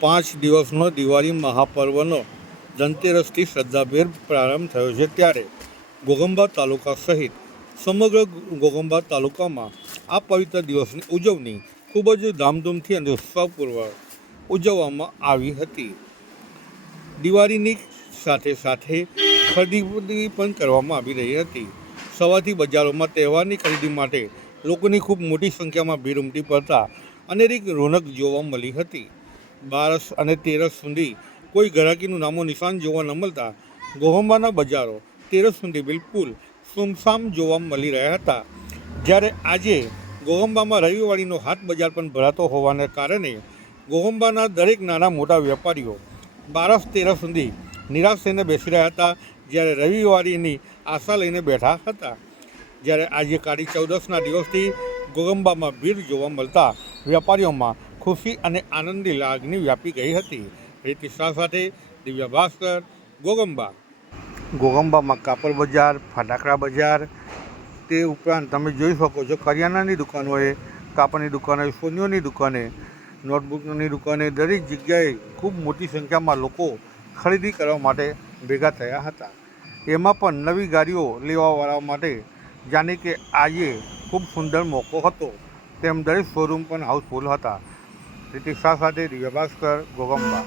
5 દિવસનો દિવાળી મહાપર્વનો ધનતેરસથી શ્રદ્ધાભેર પ્રારંભ થયો છે, ત્યારે ઘોઘંબા તાલુકા સહિત સમગ્ર ઘોઘંબા તાલુકામાં આ પવિત્ર દિવસની ઉજવણી ખૂબ જ ધામધૂમથી અને ઉત્સાહપૂર્વક ઉજવવામાં આવી હતી. દિવાળીની સાથે સાથે ખરીદી પણ કરવામાં આવી રહી હતી. સવારથી બજારોમાં તહેવારની ખરીદી માટે લોકોની ખૂબ મોટી સંખ્યામાં ભીડ ઉમટી પડતા અનેક રોનક જોવા મળી હતી. 12 અને 13 સુધી કોઈ ઘરાકીનું નામો નિશાન જોવા ન મળતા ઘોઘંબાના બજારો 13 સુધી બિલકુલ સુમસામ જોવા મળી રહ્યા હતા. જ્યારે આજે ઘોઘંબામાં રવિવારીનો હાટ બજાર પણ ભરાતો હોવાને કારણે ઘોઘંબાના દરેક નાના મોટા વેપારીઓ 12-13 સુધી નિરાશ થઈને બેસી રહ્યા હતા, જ્યારે રવિવારીની આશા લઈને બેઠા હતા. જ્યારે આજે કાળી ચૌદસના દિવસથી ઘોઘંબામાં ભીડ જોવા મળતા વેપારીઓમાં ખુશી અને આનંદની લાગણી વ્યાપી ગઈ હતી. રીતિ શાહ સાથે દિવ્ય ભાસ્કર, ઘોઘંબા. ઘોઘંબામાં કાપડ બજાર, ફટાકડા બજાર, તે ઉપરાંત તમે જોઈ શકો છો કરિયાણાની દુકાનોએ, કાપડની દુકાને, સોનીઓની દુકાને, નોટબુકની દુકાને, દરેક જગ્યાએ ખૂબ મોટી સંખ્યામાં લોકો ખરીદી કરવા માટે ભેગા થયા હતા. એમાં પણ નવી ગાડીઓ લેવાવાળા માટે જાણે કે આજે ખૂબ સુંદર મોકો હતો, તેમ દરેક શોરૂમ પણ હાઉસફુલ હતા. રીતિ શાહ સાથે દિવ્ય ભાસ્કર, ઘોઘંબા.